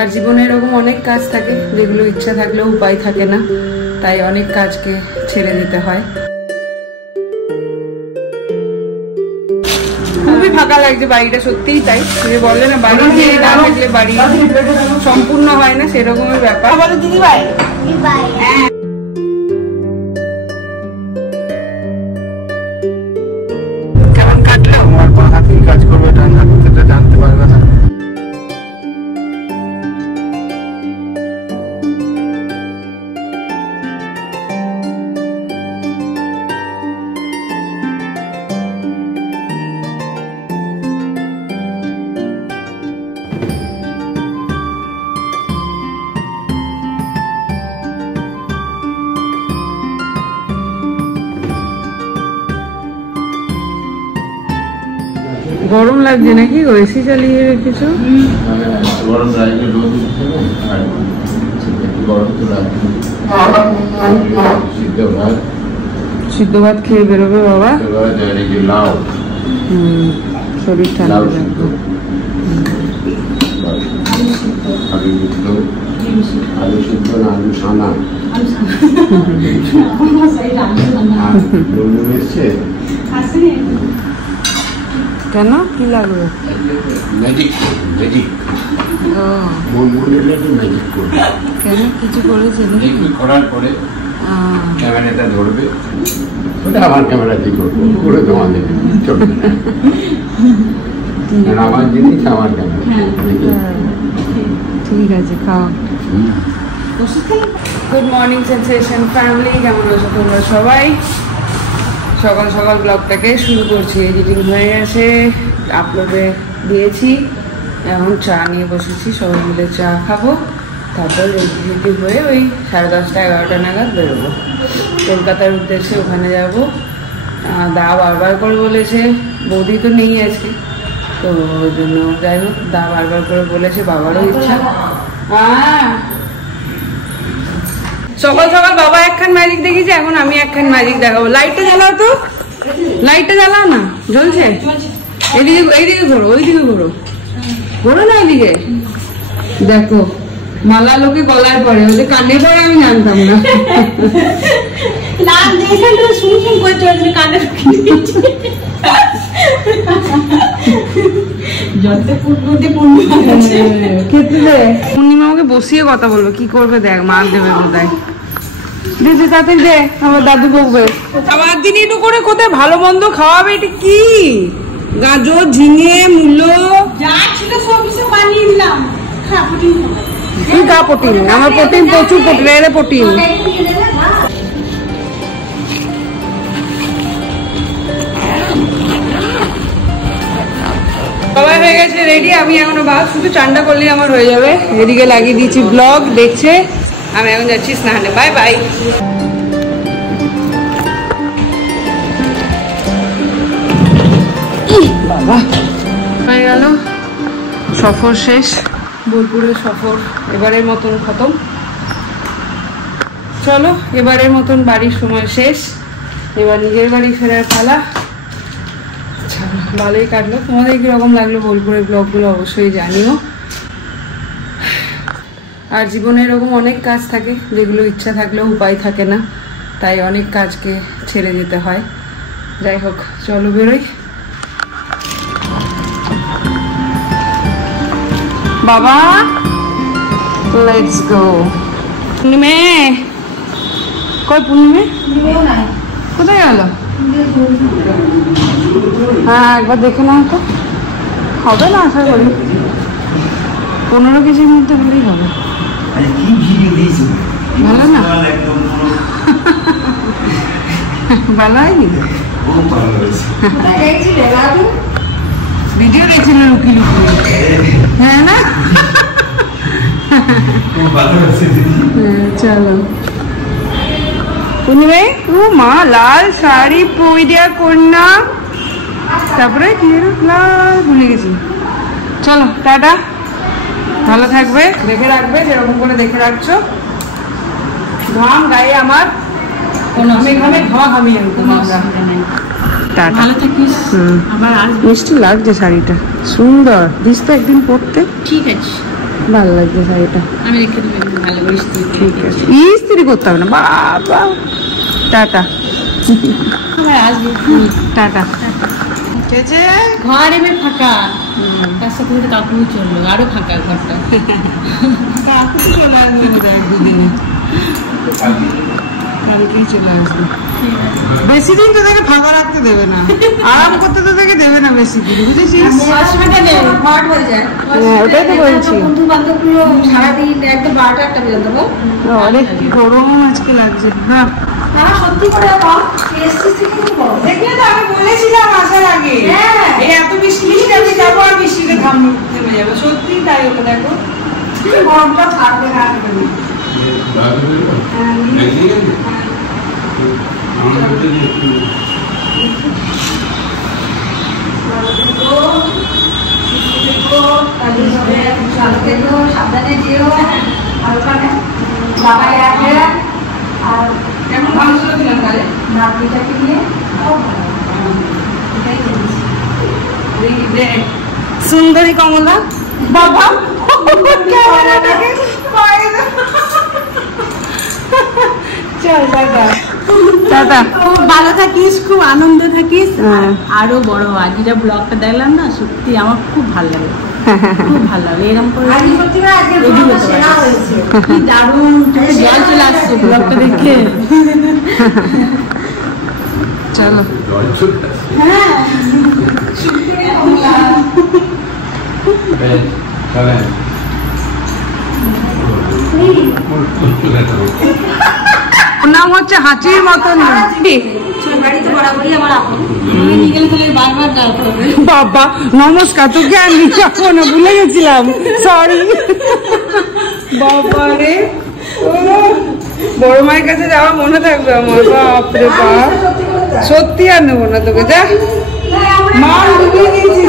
আর জীবনে এরকম অনেক কাজ থাকে যেগুলো ইচ্ছা থাকলেও উপায় থাকে না, তাই অনেক কাজকে ছেড়ে দিতে হয়। খুবই ফাঁকা লাগছে বাড়িটা, সত্যিই তাই। তুমি বললে না বাড়ি দিয়ে না থাকলে বাড়ি সম্পূর্ণ হয় না, সেরকমের ব্যাপার। বলো দিদি ভাই। কেমন কাটলো? আমার পা হাতেই কাজ করবে, ডান হাতে জানতে পারবে না। গরম লাগছে নাকি? এসি চালিয়ে রেখেছো? সিদ্ধ ভাত খেয়ে বেরোবে বাবা। শরীর ঠান্ডা লাগবে। আলু সিদ্ধ না, আলু সানা। কেন কি লাগবে? কেন কিছু করেছে? করার পরে ক্যামেরাটা ধরবে, ওটা আমার ক্যামেরাতেই করবো, করে তোমাদের চলবে না। আমার জিনিস আমার ক্যামেরা। ঠিক আছে, খাও। গুড মর্নিং সেন্সেশন ফ্যামিলি, কেমন আছো তোমরা সবাই? সকাল সকাল ব্লগটাকে শুরু করছি। এডিটিং হয়ে গেছে, আপলোডে দিয়েছি, এখন চা নিয়ে বসেছি, সবাই মিলে চা খাবো, তারপর রেডি হয়ে ওই 10:30 11টা নাগাদ বেরোবো কলকাতার উদ্দেশ্যে। ওখানে যাব। দা বারবার করে বলেছে, বৌদি তো নেই আজকে, তো ওই জন্য যাই হোক দা বারবার করে বলেছে, বাবারও ইচ্ছা। সকাল সকাল বাবা একখান ম্যাজিক দেখেছি, এখন আমি একখান ম্যাজিক দেখাবো। লাইটটা জ্বালাও তো, লাইটটা জ্বালাও না। জ্বলছে? এইদিকে এইদিকে ঘোরো, ওইদিকে ঘোরো, ঘোরো না ওইদিকে। দেখো মালা লোকে গলায় পড়ে, ওদের কানে পড়ে, আমি জানতাম না। পূর্ণিমা আমাকে বসিয়ে কথা বলবে, কি করবে দেখ, মার দেবে কোথায়। দিদি তাড়াতাড়ি দে, আমার দাদু বকবে। আবার দিন একটু করে কোথায় ভালো মন্দ খাওয়াবে। এটা কি? গাজর, ঝিঙে, মূলো যা ছিল সব কিছু বানিয়ে দিলাম। তুই খা প্রোটিন, আমার প্রোটিন প্রচুর, প্রোটিন। সবাই হয়ে গেছে রেডি, আমি এখনো বাদ, শুধু চানটা করলেই আমার হয়ে যাবে। এদিকে লাগিয়ে দিয়েছি ব্লগ দেখছে, আমি এখন যাচ্ছি স্নানে। Bye bye. বাবা হয়ে গেল, সফর শেষ, বোলপুরের সফর এবারের মতন খতম। চলো এবারের মতন বাড়ির সময় শেষ, এবার নিজের বাড়ি ফেরার পালা। ভালোই কাটলো। তোমাদের কিরকম লাগলো বোলপুরের ব্লগগুলো অবশ্যই জানিও। আর জীবনে এরকম অনেক কাজ থাকে যেগুলো ইচ্ছা থাকলেও উপায় থাকে না, তাই অনেক কাজকে ছেড়ে দিতে হয়। যাই হোক চলো বেরোই। বাবা লেটস গো। পূর্ণিমে কই? পূর্ণিমে কোথায় গেল? হ্যাঁ একবার দেখে নাও তো। হবে না আশা করি, 15 কেজির মধ্যে হলেই হবে। ভালো না? ভালো হয়নি? ভিডিও দেখছিল লুকি লুকি। হ্যাঁ না? চলো পূর্ণিমা। ও মা, লাল শাড়ি পরে দেওয়া কন্যা, তারপরে কি লাল ভুলে গেছি। চলো টাটা, ভালো থাকবে, দেখে রাখবে যেরকম করে দেখে রাখছো। ঘাম গায়ে আমার, ভালো থাকিস। মিষ্টি লাগছে শাড়িটা, সুন্দর দিস তো একদিন পরতে। ঠিক আছে। ভালো লাগছে শাড়িটা। আমি রেখে দেবো, ভালো করে ঠিক আছে, ইস্ত্রি করতে হবে না। বাবা টাটা, আবার আসবে। টাটা। ঘর এবার ফাঁকা, তার সাথে সাথে কাকু চললো, আরো ফাঁকা ঘরটা। কাকু চলে আসবে দুদিনে, কালকেই চলে আসবে। বেশি দিন তো দেখে ফাঁকা রাখতে দেবে না, আরাম করতে তো দেখে দেবে না বেশি দিন, বুঝেছিস? ওটাই তো বলছি। বন্ধু বান্ধব সারাদিন একদম 12টা পর্যন্ত অনেক গরম আজকে লাগছে। তারা সত্যি করে দেখলে তো আমি বলেছিলাম আসার আগে এই এত বৃষ্টি আমি যাবো আর বৃষ্টিতে থেমে যাবে, সত্যি তাই হলো। দেখো গরমটা ছাড়বে না একদমই। সাবধানে যেও, আর ওখানে বাবাই আছে, আর এখন ভালো দিলাম তাহলে নাতনিটাকে নিয়ে সুন্দরী কমলা। বাবা চল দাদা, দাদা খুব ভালো থাকিস, খুব আনন্দ থাকিস, আরো বড়। আজকের ব্লগটা দেখলাম না, সত্যি আমার খুব ভালো লাগে, খুব ভালো লাগে। এরকম করে কি দারুণ, জল চলে আসছে ব্লগটা দেখে। চলো নাম হচ্ছে হাঁচির মতন। বাবা নমস্কার, তোকে আর নিচাবো না, ভুলে গেছিলাম, সরি। বাবা রে, বড় মায়ের কাছে যাওয়া মনে থাকবে আমার। বাপরে বাপ, সত্যি আর নেবো না তোকে, যা মা ডুবিয়ে দিয়েছিস।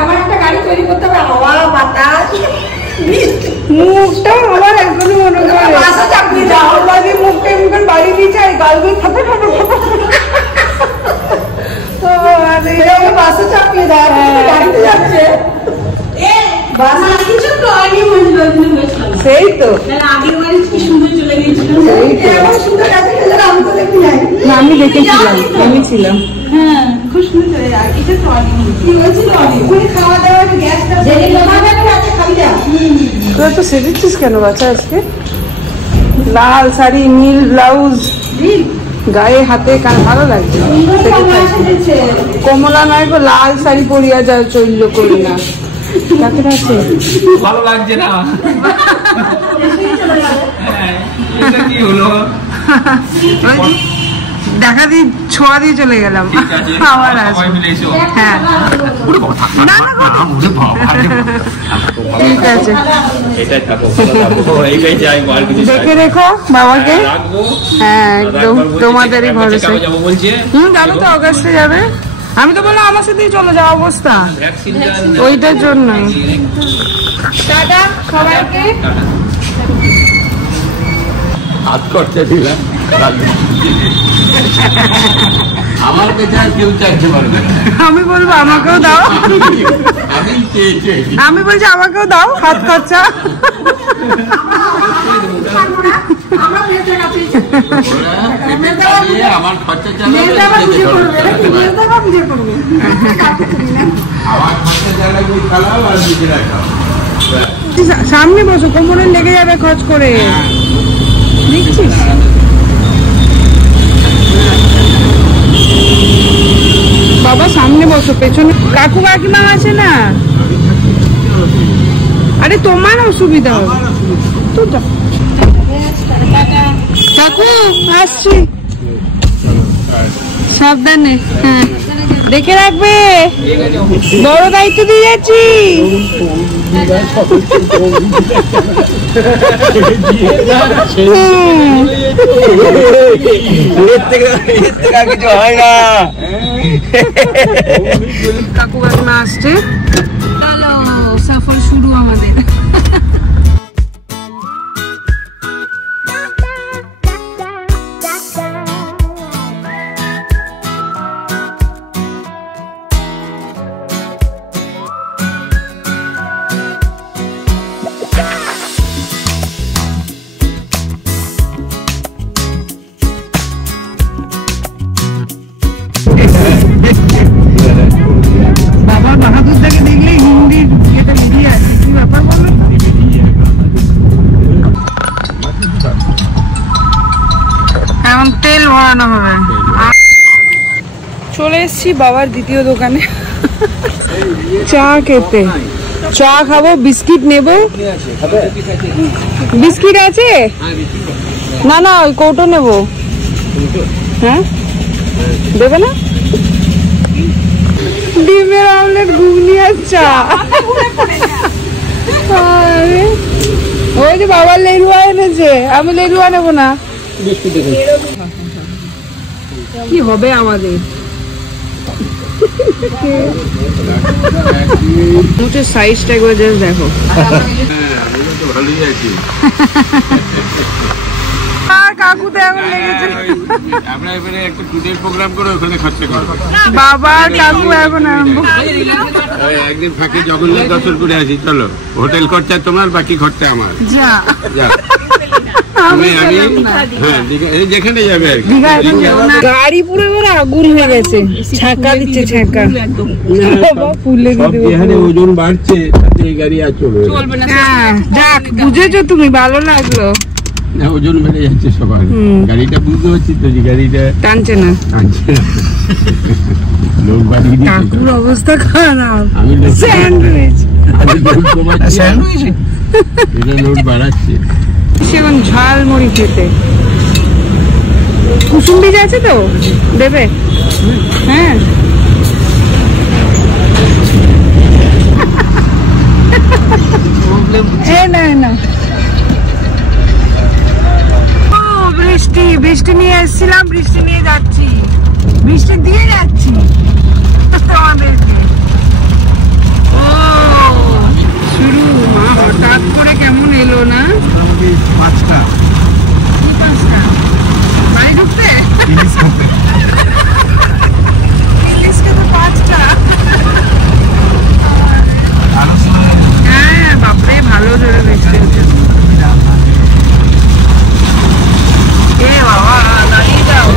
আমার একটা গাড়ি তৈরি করতে হবে, হাওয়া বাতাস, মুখটা আমার এখনো মনে করে মুখটা এমন বাড়ি দিয়ে চাই, গালগুলো ফাটা ফাটা বাসে চাপিয়ে দেয়, গাড়িতে যাচ্ছে। সেই তো আমি দেখেছিলাম, আমি ছিলাম। হ্যাঁ, খুব সুন্দর চলে যায়। খাওয়া দাওয়া গ্যাস তোরা তো সেজেছিস কেন বাচ্চা আজকে? লাল শাড়ি, নীল ব্লাউজ, গায়ে হাতে কান, ভালো লাগছে। কমলা নয় গো, লাল শাড়ি পরিয়া যায়, চৈল্য করি না, তাকে আছে ভালো লাগছে না। কি হলো? দেখা দিয়ে ছোঁয়া দিয়ে চলে গেলাম, আবার আসবো। হ্যাঁ না ঠিক আছে, দেখে রেখো বাবাকে। হ্যাঁ একদম তোমাদেরই ভরসা। যাবে তো, অগাস্টে যাবে। আমি তো বললাম আমার সাথেই চলে যাওয়া অবস্থা, ওইটার জন্যই। টাটা সবাইকে। হাত করতে দিলাম, আমার কাছে আর কেউ চাইতে পারবে না। আমি বলবো আমাকেও দাও, আমি বলছি আমাকেও দাও হাত খরচা। আমার খরচা চালাবে, সামনে বসো, কোমরে লেগে যাবে খরচ করে, দেখছিস? বাবা সামনে বসো, পেছনে কাকু কাকিমা আছে না। আরে তোমার অসুবিধা হবে তো। কাকু আসছি, সাবধানে। হ্যাঁ দেখে রাখবে, বড় দায়িত্ব দিয়ে যাচ্ছি। কিছু হয় না। কাকু কাকিমা আসছে, চলো সফর শুরু আমাদের। বানানো হবে। চলে এসছি বাবার দ্বিতীয় দোকানে চা খেতে। চা খাবো, বিস্কিট নেব। বিস্কিট আছে? না না, ওই কৌটো নেব। হ্যাঁ দেবে না? ডিমের আমলেট, ঘুগনি আর চা। ওই যে বাবার লেরুয়া এনেছে, আমি লেরুয়া নেবো না। কি হবে আমাদের? সাইজটা একবার জাস্ট দেখো। কাকু তো এখন লেগেছে। আমরা এবারে একটা টুডের প্রোগ্রাম করে ওখানে খরচা করবো। বাবা কাকু এখন একদিন ফাঁকে জগন্নাথ দর্শন করে আসি। চলো, হোটেল খরচা তোমার, বাকি খরচা আমার। যা যেখানে যাবে আর কি। গাড়ি পুরো এবার আগুন হয়ে গেছে, ছাকা দিচ্ছে ছাকা। ওজন বাড়ছে, এই গাড়ি আর চলবে না। যাক, বুঝেছো তুমি, ভালো লাগলো। ওজন বেড়ে যাচ্ছে সবার, গাড়িটা বুঝতে পারছি তো যে গাড়িটা টানছে না। লোক বাড়িয়ে দিচ্ছে, কাকুর অবস্থা খারাপ। স্যান্ডউইচ এটা লোড বাড়াচ্ছে। সেরকম ঝালমুড়ি খেতে। কুসুম বীজ আছে তো, দেবে? হ্যাঁ না বৃষ্টি বৃষ্টি নিয়ে এসেছিলাম, বৃষ্টি নিয়ে যাচ্ছি, বৃষ্টি দিয়ে যাচ্ছি তোমাদেরকে। ও শুরু, মা হঠাৎ করে কেমন এলো না? 5টা কি 5টা? বাড়ি ঢুকতে ইলিশ খেতে 5টা? হ্যাঁ বাপরে, ভালো জোরে বৃষ্টি হচ্ছে। এ বাবা, দাঁড়িয়ে যাও।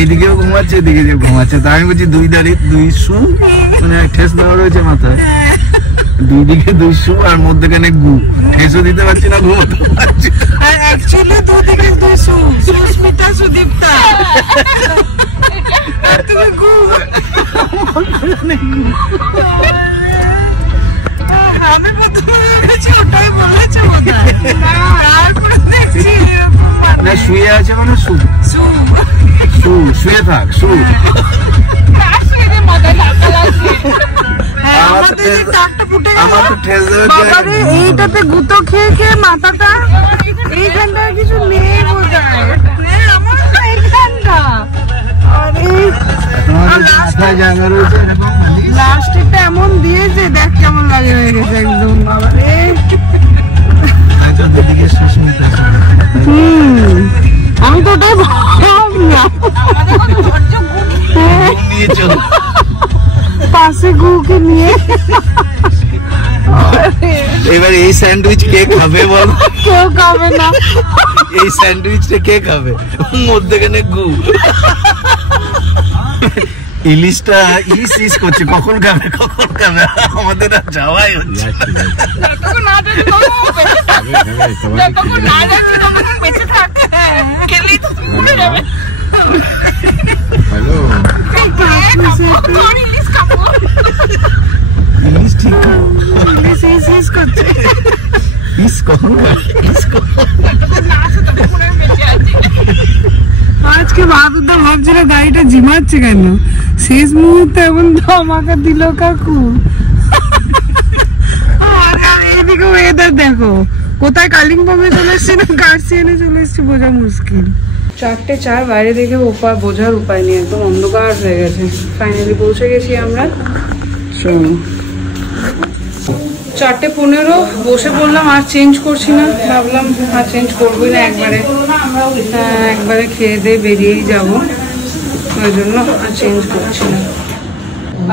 এইদিকেও ঘুমাচ্ছে, এদিকে যে ঘুমাচ্ছে, তা আমি বলছি দুই দাঁড়িয়ে দুই শু, মানে ঠেস দেওয়া রয়েছে মাথায়, দুই দিকে দুই শু আর মধ্যখানে গু, ঠেসও দিতে পারছি না, ঘুমোতে পারছি। আর অ্যাকচুয়ালি দুদিকে দুই শু, সুস্মিতা সুদীপ্তা, আর তুমি গু। আমি প্রথমে ভেবেছি ওটাই বলেছে বোধহয়, তারপরে দেখছি না শুয়ে আছে মানে শু, শু শু শুয়ে থাক, শু। আমার তো ঠেস দেবে। এইটাতে গুতো খেয়ে খেয়ে মাথাটা, এইখানটায় কিছু নেই বোধহয়, আমার এইখানটা। মাথায় জায়গা রয়েছে, লাস্টটা এমন দিয়েছে, দেখ কেমন লাগে, হয়ে গেছে একদম। বাবারে আমি তো ওটাই পাশে গুকে নিয়ে। এবার এই স্যান্ডউইচ কে খাবে বল? কেউ খাবে না। এই স্যান্ডউইচটা কে খাবে? মধ্যখানে গু। ইলিশটা ইলিশ করছে, কখন খাবে কখন খাবে, আমাদের আর যাওয়াই হচ্ছে। আজকে বাদুদা ভাবছিল গাড়িটা ঝিমাচ্ছে কেন, শেষ মুহূর্তে এমন ধামাকা দিল কাকু। এদিকে ওয়েদার দেখো, কোথায় কালিম্পংয়ে চলে এসছি না গার্সিয়ানে চলে এসছি বোঝা মুশকিল। 4:04 বাইরে দেখে বোঝার উপায় নেই, একদম অন্ধকার হয়ে গেছে। ফাইনালি পৌঁছে গেছি আমরা। 4:15 বসে পড়লাম, আর চেঞ্জ করছি না, ভাবলাম আর চেঞ্জ করবোই না, একবারে খেয়ে দিয়ে বেরিয়েই যাবো, ওই জন্য আর চেঞ্জ করছি না।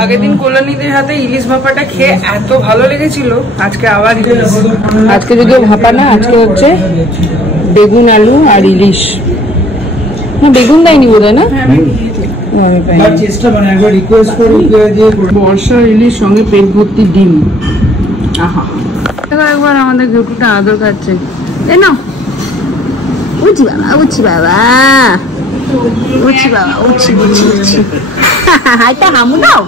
আগের দিন কল্যাণীদের হাতে ইলিশ ভাপাটা খেয়ে এত ভালো লেগেছিল, আজকে আবার ইলিশ। আজকে যদিও ভাপা না, আজকে হচ্ছে বেগুন আলু আর ইলিশ। না বেগুন দেয়নি বোধ হয় না, বর্ষা ইলিশ সঙ্গে পেট ভর্তি ডিম। আহা একবার আমাদের ঘুটুটা আদর খাচ্ছে। এই না উচি বাবা, উচি বাবা, উচি বাবা, উচি উচি উচি। হাইটা হামু দাও,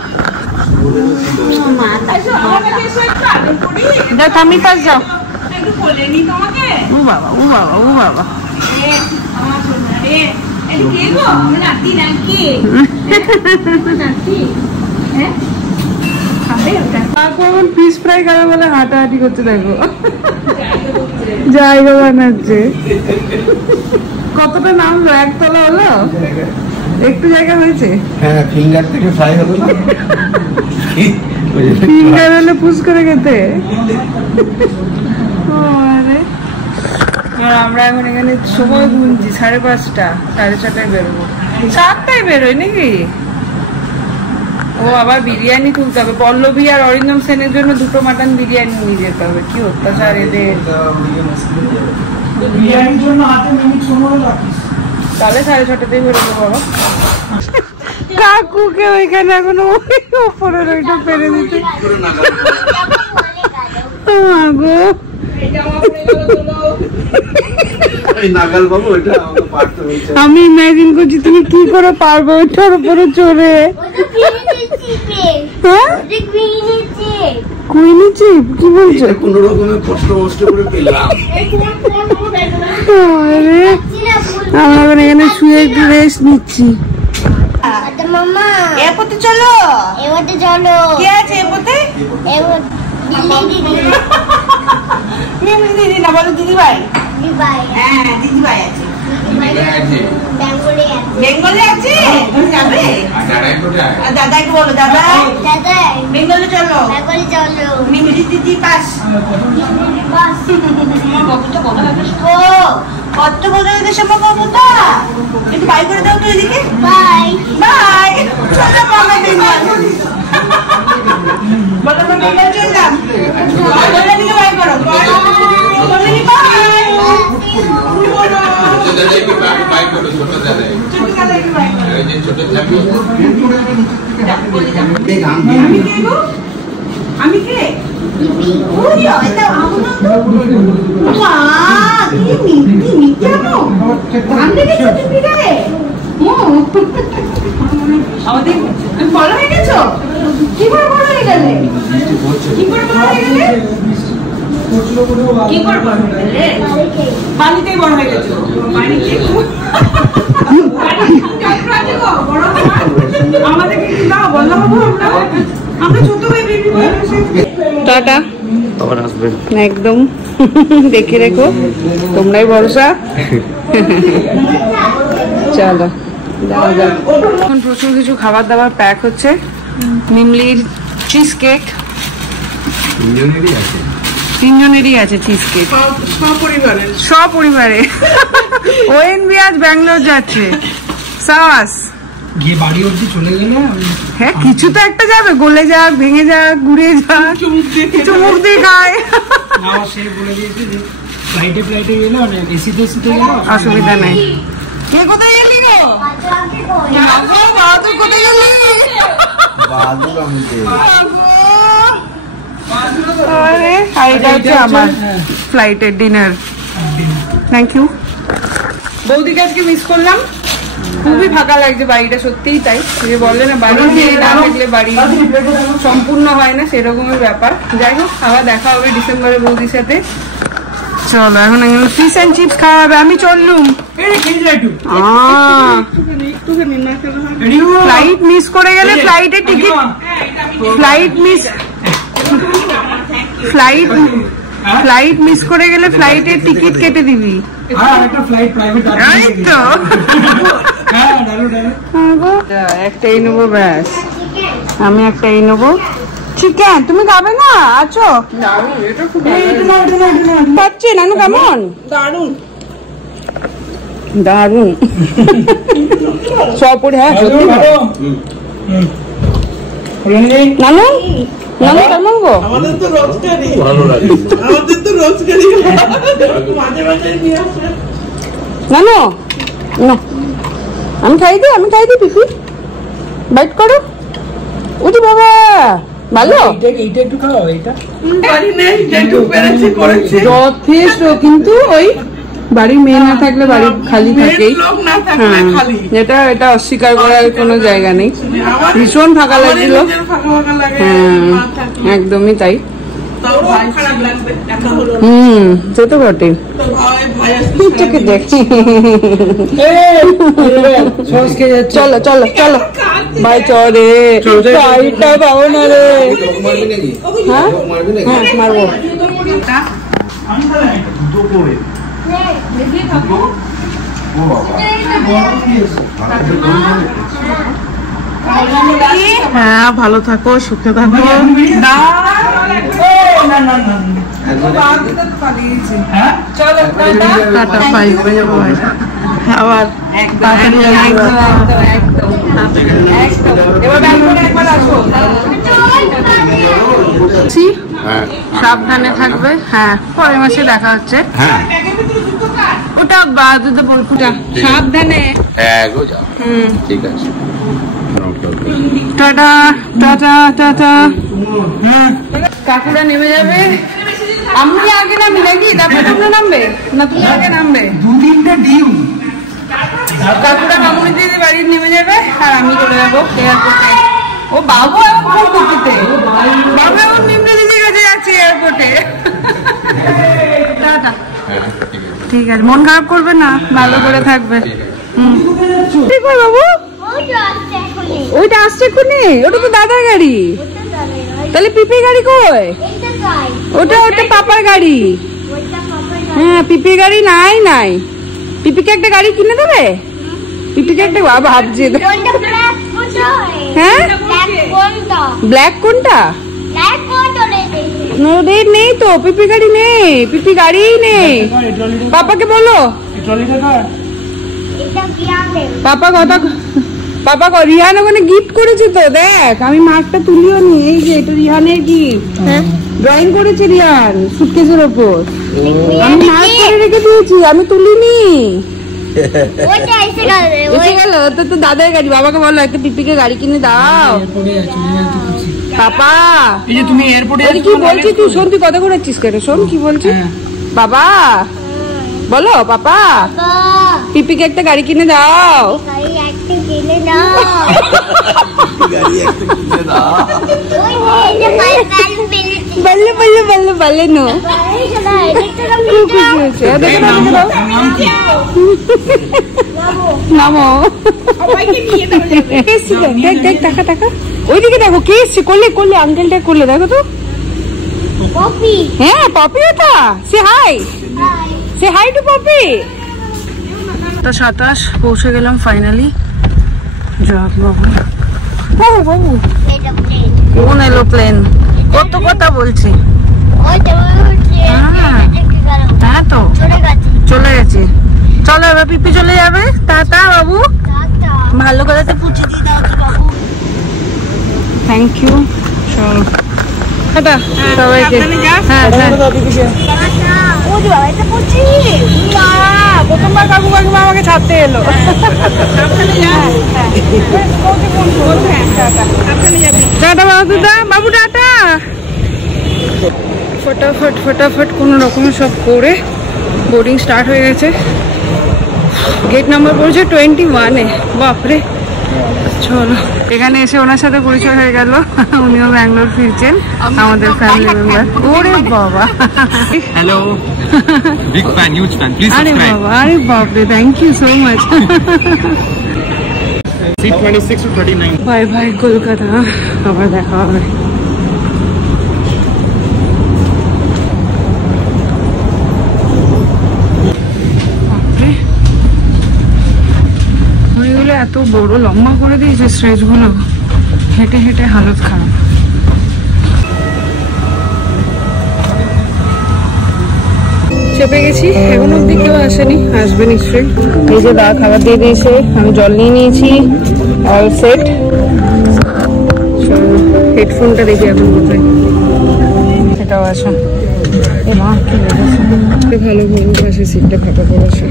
আমি পাশ যাও। ও বাবা, ও বাবা, ও বাবা, ফিশ ফ্রাই খাবে বলে হাঁটাহাঁটি করতে দেখো, জায়গা বানাচ্ছে। কতটা নামলো, একতলা হলো, একটু জায়গা হয়েছে। হ্যাঁ ফিঙ্গার থেকে ফ্রাই হলো না, ফিঙ্গার হলে পুশ করে খেতে। আমরা এখন এখানে সময় গুনছি 5:30, 6:30 বেরোবো, 7টায় বেরোয় নাকি। ও আবার বিরিয়ানি তুলতে হবে, পল্লবী আর অরিন্দম সেনের জন্য 2টো মাটন বিরিয়ানি নিয়ে যেতে হবে। কি অত্যাচার এদের। তাহলে 6:30 বেরোবো বাবা। কাকুকে ওইখানে এখন উপরের ওইটা পেরে দিতে। আমি ইমাজিন করছি তুমি কি করে পারবে ওইটার উপরে চড়ে। কুইনি চিপ কি বলছো? কোন রকমের কষ্ট মষ্ট করে পেলাম। আমরা এখন এখানে শুয়ে একটু রেস্ট নিচ্ছি। এরপরে চলো, এরপরে চলো। কি আছে এরপরে? দিদি না বলো, দিদি ভাই। হ্যাঁ দিদি ভাই আছে, বেঙ্গলে আছে। যাবে দাদাকে বলো, দাদা বেঙ্গলে চলো, দিদি পাস। কত বড় সম্ভব মমতা, একটু বাই করে দাও তো এদিকে। বাই বাই, চলো মামা বেঙ্গল। বলো না বেঙ্গল চললাম, বলো দিকে বাই করো, বলো দিকে বাই। ছোট দাদাকে বাই করো, ছোট দাদা, ছোট দাদাকে বাই করো, এই যে ছোট থাকি। আমি কে গো? আমি কে? ওই এটা আমনা তো। মা কি মিঠা গো, সামনে কি ছোট পিড়ে। আমাদের বড় হয়ে গেছো? কি করে বড় হয়ে গেলে? কি করে বড় হয়ে গেলে? কি করে বড় হয়ে গেলে? পানিতেই বড় হয়ে গেছো। পানিতে আমাদের কি দাও বলো বাবু, আমরা ছোট হয়ে বেবি বড় হয়েছে। টাটা, আবার আসবেন একদম। দেখে রেখো, তোমরাই ভরসা। চলো যাও যাও। এখন প্রচুর কিছু খাবার দাবার প্যাক হচ্ছে। মিমলির চিজ কেক, 3জনেরই আছে চিজ কেক, সপরিবারে। ওএনবি আজ ব্যাঙ্গালোর যাচ্ছে, সাবাস। গিয়ে বাড়ি অবধি চলে গেলে হ্যাঁ কিছু তো একটা যাবে, গলে যাক, ভেঙে যাক, ঘুরে যাক, চুমুক দিয়ে খায়। সে বলে দিয়েছে যে ফ্লাইটে গেলে এসিতে গেলে অসুবিধা নেই। কে কোথায় গেলি গো? বাহাদুর কোথায় গেলি? আর এটা হচ্ছে আমার ফ্লাইটের ডিনার। Thank you. বৌদিকে আজকে মিস করলাম, খুবই ফাঁকা লাগছে বাড়িটা, সত্যিই তাই। বললে না বাড়ি না থাকলে বাড়ি সম্পূর্ণ হয় না, সেরকমের ব্যাপার। যাই হোক, আবার দেখা হবে ডিসেম্বরে বৌদির সাথে। চলো এখন ফিশ অ্যান্ড চিপস খাওয়া হবে। আমি চললুম। ফ্লাইট মিস করে গেলে ফ্লাইটের টিকিট, ফ্লাইট মিস করে গেলে ফ্লাইটের টিকিট কেটে দিবি। একটাই নেবো, ব্যাস। আমি একটাই নেবো। চিকেন তুমি খাবে না? আছো পাচ্ছি নানু, কেমন? দারুন দারুন। সব হ্যাঁ নানু নানু কেমন গো? আমাদের তো রোজগারি ভালো লাগে মাঝে মাঝে নিয়ে আসে। নানু না আমি খাই দিই পিপি বাইট করো। ওরে বাবা ভালো এইটা একটু খাও এইটা বাড়ি নেই যেটুকু পেরেছে করেছে। যথেষ্ট, কিন্তু ওই বাড়ির মেয়ে না থাকলে বাড়ি খালি থাকেই। লোক না থাকলে খালি। এটা অস্বীকার করার কোনো জায়গা নেই। ভীষণ ফাঁকা লাগছিল। ফাঁকা ফাঁকা লাগে। হ্যাঁ একদমই তাই। তাও ভাই খারাপ লাগবে একা হলো। সে তো বটে। তো ভাই আসলে চোখে দেখ। চলো চলো চলো ভাই চলে ভাইটা পাবো না রে। হ্যাঁ হ্যাঁ মারবো। হ্যাঁ ভালো থাকো সুখে থাকো। টাটা বাই আবার সাবধানে থাকবে। হ্যাঁ পরের মাসে দেখা হচ্ছে। হ্যাঁ ওটা দুধ বলকুটা সাবধানে। ঠিক আছে টাটা টাটা টাটা। কাকুরা নেমে যাবে। আমি আগে নামি নাকি তারপরে তোমরা নামবে না? তুমি আগে নামবে। 2-3টা ডিম কাকুরা মামুনি দিদি বাড়ি নেমে যাবে আর আমি চলে যাবো এয়ারপোর্টে। ও বাবু এখন করতে বাবু এখন নিম্ন দিদির কাছে যাচ্ছে এয়ারপোর্টে। টাটা। ঠিক আছে মন খারাপ করবে না, ভালো করে থাকবে। ঠিক হয় বাবু ওইটা আসছে এক্ষুনি। ওটা তো দাদার গাড়ি। তাহলে পিপি গাড়ি কই? ওটা পাপার গাড়ি। হ্যাঁ পিপি গাড়ি নাই। পিপিকে একটা গাড়ি কিনে দেবে? পিপিকে একটা ভাবছি। হ্যাঁ ব্ল্যাক কোনটা? নেই তো পিপি গাড়ি নেই। পিপি গাড়িই নেই। পাপাকে বলো পাপা রিহান ওখানে গিফট করেছে তো দেখ। আমি মার্কটা তুলিও নি। এই যে এটা রিহানের গিফট। ড্রয়িং করেছে রিহান সুটকেসের ওপর। আমি মার্ক করে রেখে দিয়েছি, আমি তুলিনি। এসে গেল তো দাদার গাড়ি। বাবাকে বলো একটা পিপিকে গাড়ি কিনে দাও। পাপা এই যে তুমি এয়ারপোর্টে কি বলছি তুই শোন। তুই কথা ঘুরাচ্ছিস কেন? শোন কি বলছি। বাবা বলো পাপা পিপিকে একটা গাড়ি কিনে দাও। বললে বললে বললে বলে নো নামো। দেখ টাকা টাকা ওইদিকে দেখো কে এসছে। করলে আঙ্কেলটা করলে দেখো তো। হ্যাঁ পপি ওটা। সে হাই টু পপি। 27 পৌঁছে গেলাম ফাইনালি। যাক বাবু কোন এরোপ্লেন? কত কথা বলছি। হ্যাঁ তো চলে গেছে। চলো এবার পিপি চলে যাবে। টাটা বাবু ভালো করে তো পুছে দিয়ে দাও তো বাবু। Thank you. চলো টাটা সবাইকে। হ্যাঁ প্রথমবার কাকু কাকিমা আমাকে ছাড়তে এলো। টাটা বাবু টাটা। ফটাফট কোনো রকম সব করে বোর্ডিং স্টার্ট হয়ে গেছে। গেট নাম্বার পড়েছে 21-এ। বাপরে চলো। এখানে এসে ওনার সাথে পরিচয় হয়ে গেল। উনিও ব্যাঙ্গালোর ফিরছেন আমাদের ফ্যামিলি মেম্বার। ওরে বাবা Hello. Big fan, huge fan. Please আরে subscribe. বাবা আরে বাপরে thank you so much. Seat 26 to 39. Bye bye Kolkata. আবার দেখা হবে। ওইগুলো এত বড় লম্বা করে দিয়েছে স্ট্রেচগুলো। হেঁটে হেঁটে হালত খারাপ। চেপে গেছি। এখন অব্দি কেউ আসেনি, আসবে নিশ্চয়ই। এই যে দা খাবার দিয়ে দিয়েছে, আমি জল নিয়ে নিয়েছি। All set. হেডফোনটা দেখি এখন কোথায়, এটাও আছে। ভালো ভালো পাশে সিটটা ফাঁকা করেছে।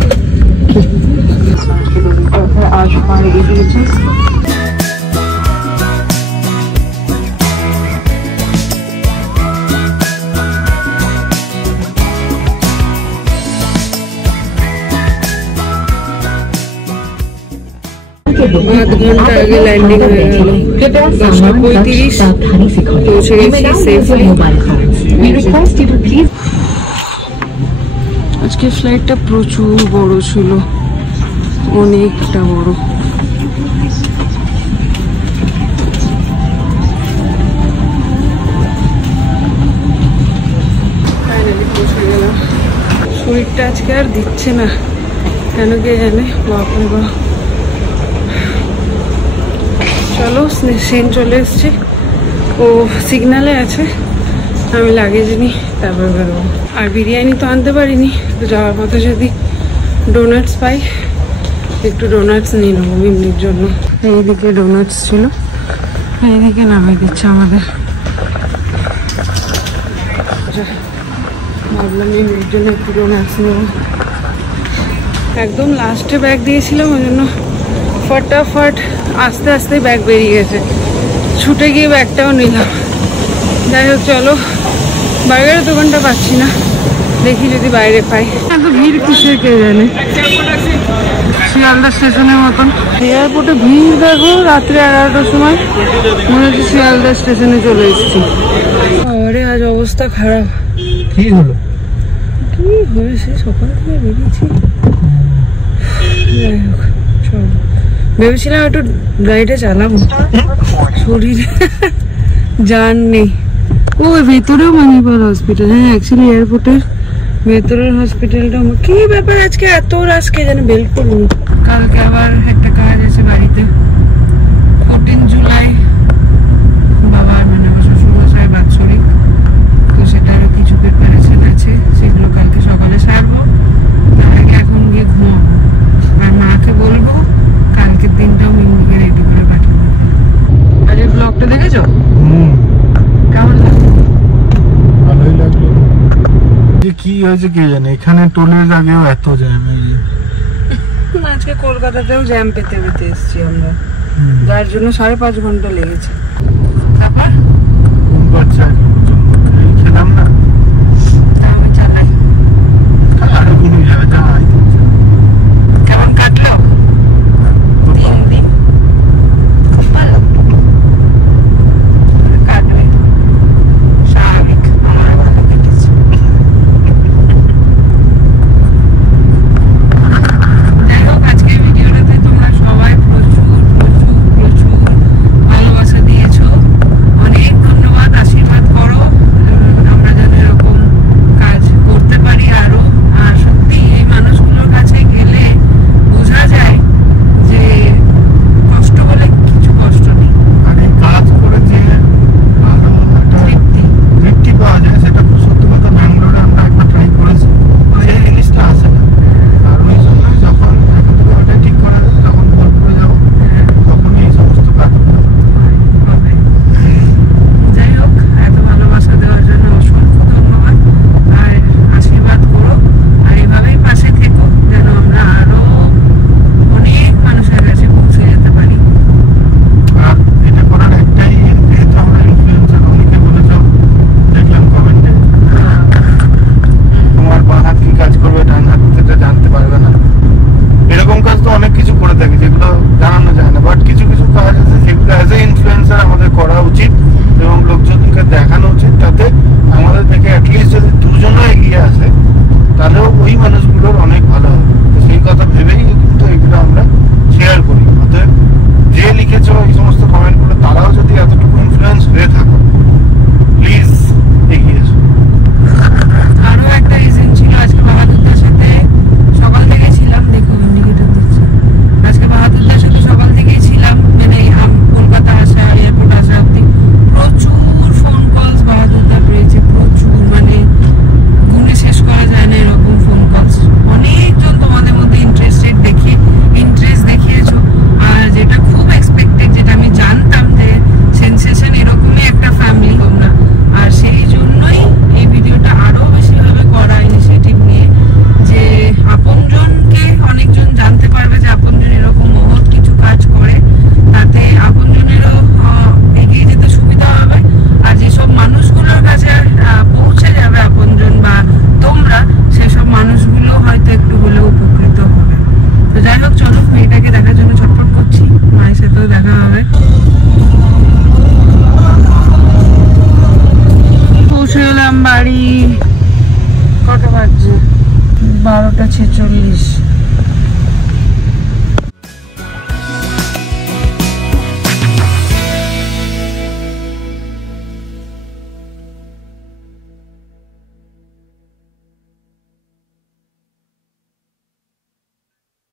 आध घंटा आगे लैंडिंग हो गया 10:35 पहुंचे गए सेफली। আজকে ফ্লাইটটা প্রচুর বড় ছিল, অনেকটা বড়। ফাইনালি পৌঁছে গেলাম। শরীরটা আজকে আর দিচ্ছে না, কেন কে জানে। বাপরে বাপ। চলো, সেন চলে এসছে, ও সিগনালে আছে, আমি লাগেজ নিই তারপর বেরোবো। আর বিরিয়ানি তো আনতে পারিনি, তো যাওয়ার পথে যদি ডোনাটস পাই একটু ডোনাটস নিয়ে নেবো মিমনির জন্য। এইদিকে ডোনাটস ছিল, এইদিকে নামিয়ে দিচ্ছে আমাদের। ভাবলাম মিমনির জন্য একটু ডোনাটস নেবো। একদম লাস্টে ব্যাগ দিয়েছিলাম, ওই জন্য ফটাফট আস্তে আস্তে ব্যাগ বেরিয়ে গেছে, ছুটে গিয়ে ব্যাগটাও নিলাম। যাই হোক চলো, বার্গারের দোকানটা পাচ্ছি না, দেখি যদি বাইরে পাই। এত ভিড় কিসের কে জানে, শিয়ালদা স্টেশনের মতন। এয়ারপোর্টে ভিড় দেখো, রাত্রে 11টার সময় মনে হচ্ছে শিয়ালদা স্টেশনে চলে এসেছি। আরে আজ অবস্থা খারাপ। কি হলো? কি হয়েছে, সকাল থেকে বেরিয়েছি। যাই হোক চলো, ভেবেছিলাম একটু গাড়িটা চালাবো, শরীরে জান নেই। ওই ভেতরেও মানিপাল হসপিটাল, হ্যাঁ অ্যাকচুয়ালি এয়ারপোর্টের ভেতরের হসপিটালটা। কি ব্যাপার আজকে এত রাশ, কে জানে বেল করুন। কালকে আবার একটা কাজ আছে বাড়িতে, 14 জুলাই বাবার মানে শ্বশুরমশাই বাৎসরিক, তো সেটারও কিছু প্রিপারেশন আছে, সেগুলো কালকে সকালে সারবো। তার আগে এখন গিয়ে ঘুমাবো, আর মাকে বলবো কালকের দিনটাও মিমিকে রেডি করে পাঠিয়ে দেবো। আর এই ব্লগটা দেখেছো? কেমন লাগলো? ভালোই লাগলো। যে কি হয়েছে কে জানে, এখানে টোলের আগেও এত জ্যাম। আজকে কলকাতাতেও জ্যাম পেতে পেতে এসছি আমরা, যার জন্য 5.5 ঘন্টা লেগেছে। তারপর খেলাম না, আমি চালাই। আরো কোনো যাই। কেমন কাটলো 3 দিন? ভালো কাটবে, স্বাভাবিক, আমার ভালো কেটেছে। যাই হোক, আজকের ভিডিওটাতে তোমরা সবাই প্রচুর প্রচুর প্রচুর ভালোবাসা দিয়ে 11টা 46।